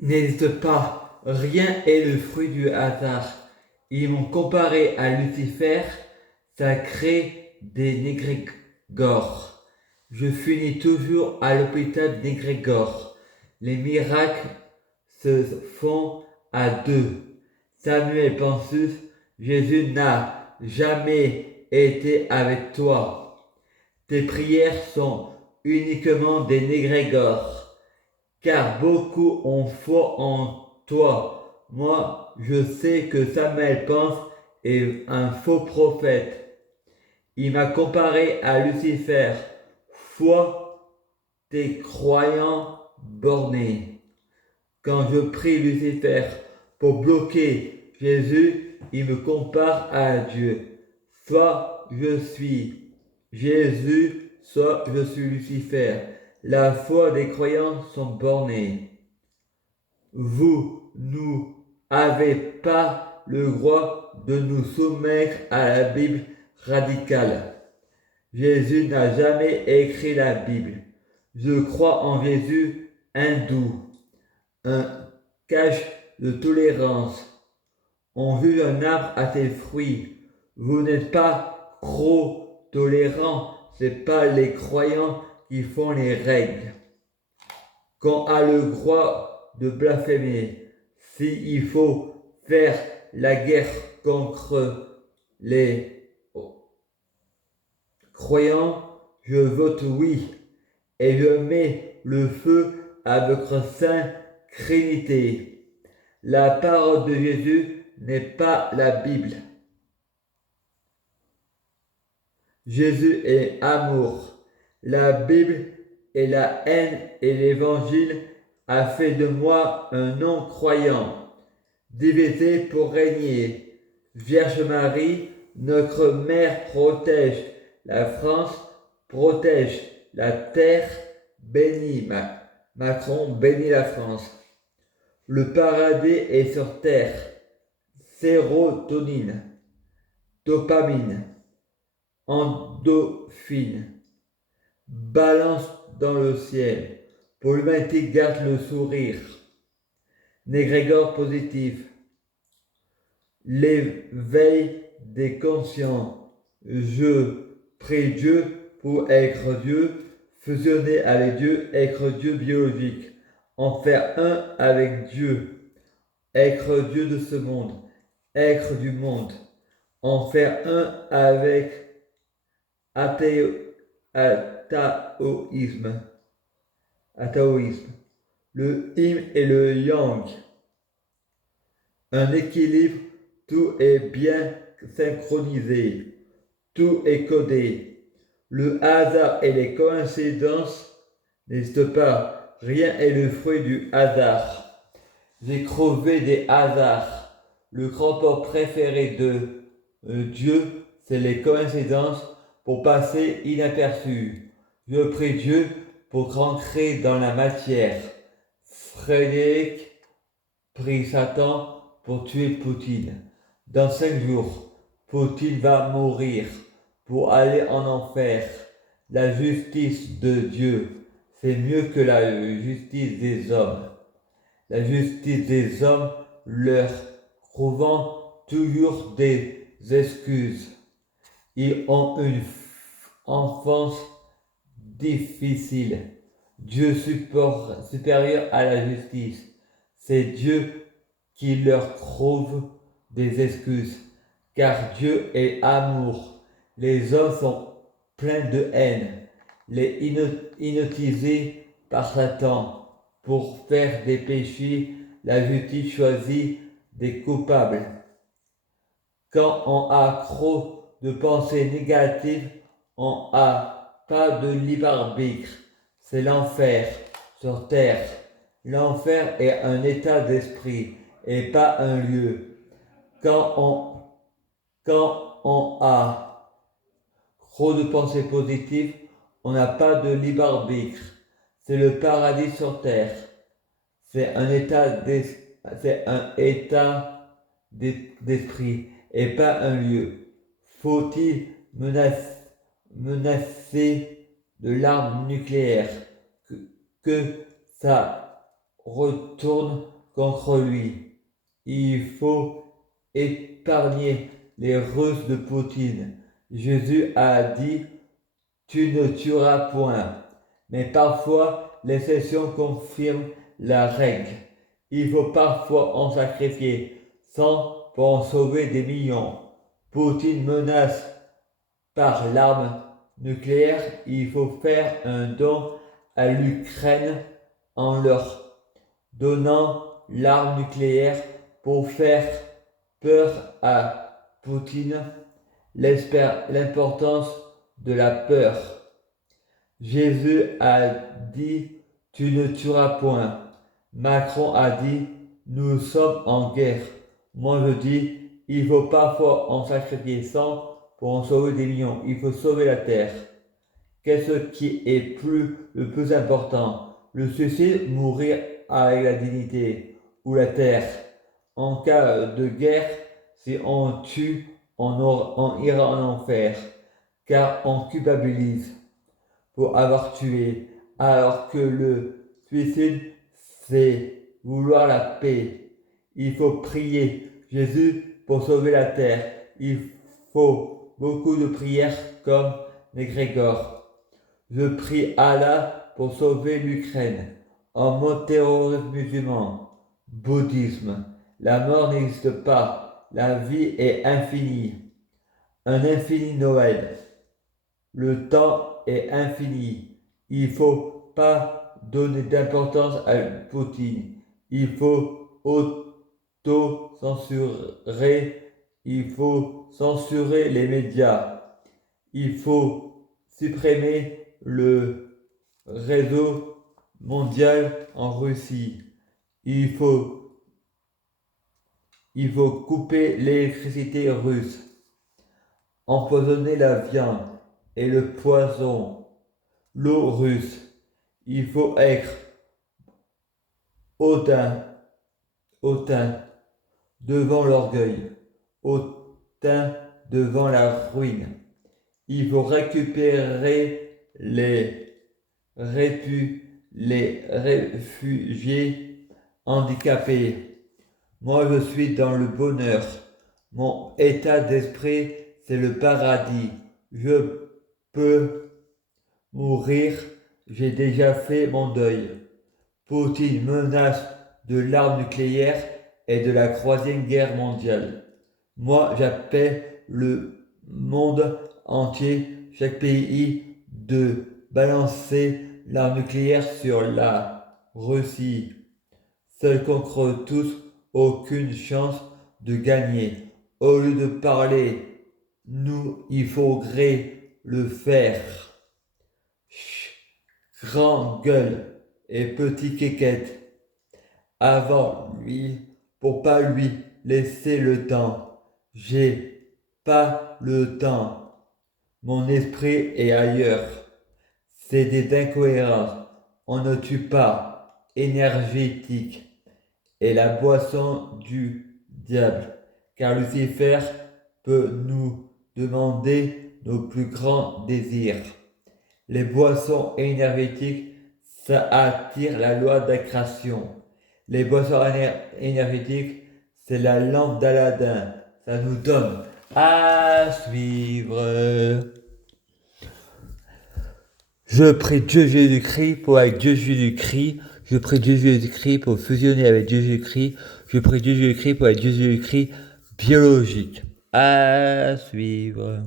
N'hésite pas, rien est le fruit du hasard. Ils m'ont comparé à Lucifer, ça crée des négrégores. Je finis toujours à l'hôpital d'égrégore. Les miracles se font à deux. Samuel Pensus, Jésus n'a jamais été avec toi. Tes prières sont uniquement des négrégores car beaucoup ont foi en toi. Moi, je sais que Samuel pense est un faux prophète. Il m'a comparé à Lucifer. Foi tes croyants bornés. Quand je prie Lucifer pour bloquer Jésus, il me compare à Dieu. Soit je suis Jésus, soit je suis Lucifer. La foi des croyants sont bornées. Vous n'avez pas le droit de nous soumettre à la Bible radicale. Jésus n'a jamais écrit la Bible. Je crois en Jésus hindou, un cache de tolérance. On juge un arbre à ses fruits. Vous n'êtes pas trop tolérant, c'est pas les croyants qui font les règles. Qu'on a le droit de blasphémer, s'il faut faire la guerre contre les croyants, je vote oui et je mets le feu à votre sainte Trinité. La parole de Jésus n'est pas la Bible. Jésus est amour. La Bible est la haine et l'évangile a fait de moi un non-croyant. Divisé pour régner. Vierge Marie, notre mère protège la France, protège la terre, bénit Macron, bénit la France. Le paradis est sur terre. Sérotonine, dopamine, endorphine, balance dans le ciel. Pour l'humanité, garde le sourire. Négrégore positif. L'éveil des conscients. Je prie Dieu pour être Dieu, fusionner avec Dieu, être Dieu biologique, en faire un avec Dieu, être Dieu de ce monde, être du monde, en faire un avec athéoïsme, le yin et le yang, un équilibre, tout est bien synchronisé, tout est codé. Le hasard et les coïncidences n'existent pas, rien est le fruit du hasard. J'ai crevé des hasards. Le grand préféré de Dieu, c'est les coïncidences pour passer inaperçu. Je prie Dieu pour rentrer dans la matière. Frédéric prie Satan pour tuer Poutine. Dans 5 jours, Poutine va mourir pour aller en enfer. La justice de Dieu, c'est mieux que la justice des hommes. La justice des hommes leur trouvant toujours des excuses. Ils ont une enfance difficile. Dieu supérieur à la justice. C'est Dieu qui leur trouve des excuses. Car Dieu est amour. Les hommes sont pleins de haine. Les hypnotisés par Satan pour faire des péchés, la justice choisit des coupables. Quand on a trop de pensées négatives, on n'a pas de libre arbitre. C'est l'enfer sur terre. L'enfer est un état d'esprit et pas un lieu. Quand on a trop de pensées positives, on n'a pas de libre arbitre. C'est le paradis sur terre. C'est un état d'esprit et pas un lieu. Faut-il menacer de l'arme nucléaire que ça retourne contre lui. Il faut épargner les Russes de Poutine. Jésus a dit « Tu ne tueras point ». Mais parfois, l'exception confirme la règle. Il faut parfois en sacrifier 100 pour en sauver des millions. Poutine menace par l'arme nucléaire. Il faut faire un don à l'Ukraine en leur donnant l'arme nucléaire pour faire peur à Poutine. L'importance de la peur. Jésus a dit « Tu ne tueras point ». Macron a dit « Nous sommes en guerre ». Moi je dis « Il faut parfois en sacrifier 100 pour en sauver des millions. Il faut sauver la terre ». Qu'est-ce qui est le plus important? Le suicide, mourir avec la dignité, ou la terre? En cas de guerre, si on tue, on ira en enfer, car on culpabilise pour avoir tué, alors que le suicide, c'est vouloir la paix. Il faut prier Jésus pour sauver la terre. Il faut beaucoup de prières comme les Grégor. Je prie Allah pour sauver l'Ukraine. En mode terrorisme musulman, bouddhisme, la mort n'existe pas, la vie est infinie. Un infini Noël. Le temps est infini. Il ne faut pas donner d'importance à Poutine. Il faut auto-censurer. Il faut censurer les médias. Il faut supprimer le réseau mondial en Russie. Il faut couper l'électricité russe. Empoisonner la viande et le poison, l'eau russe. Il faut être hautain devant l'orgueil, hautain devant la ruine. Il faut récupérer les réfugiés handicapés. Moi je suis dans le bonheur. Mon état d'esprit, c'est le paradis. Je peux mourir, j'ai déjà fait mon deuil. Poutine menace de l'arme nucléaire et de la troisième guerre mondiale. Moi, j'appelle le monde entier, chaque pays, de balancer l'arme nucléaire sur la Russie. Seul contre tous, aucune chance de gagner. Au lieu de parler, il faudrait le faire. Grand gueule et petit quéquette avant lui pour pas lui laisser le temps. J'ai pas le temps. Mon esprit est ailleurs. C'est des incohérences. On ne tue pas. Énergétique est la boisson du diable, car Lucifer peut nous demander nos plus grands désirs. Les boissons énergétiques, ça attire la loi d'attraction. Les boissons énergétiques, c'est la lampe d'Aladin. Ça nous donne à suivre. Je prie Dieu Jésus-Christ pour avec Dieu Jésus-Christ. Je prie Dieu Jésus-Christ pour fusionner avec Dieu Jésus-Christ. Je prie Dieu Jésus-Christ pour avec Dieu Jésus-Christ biologique. À suivre.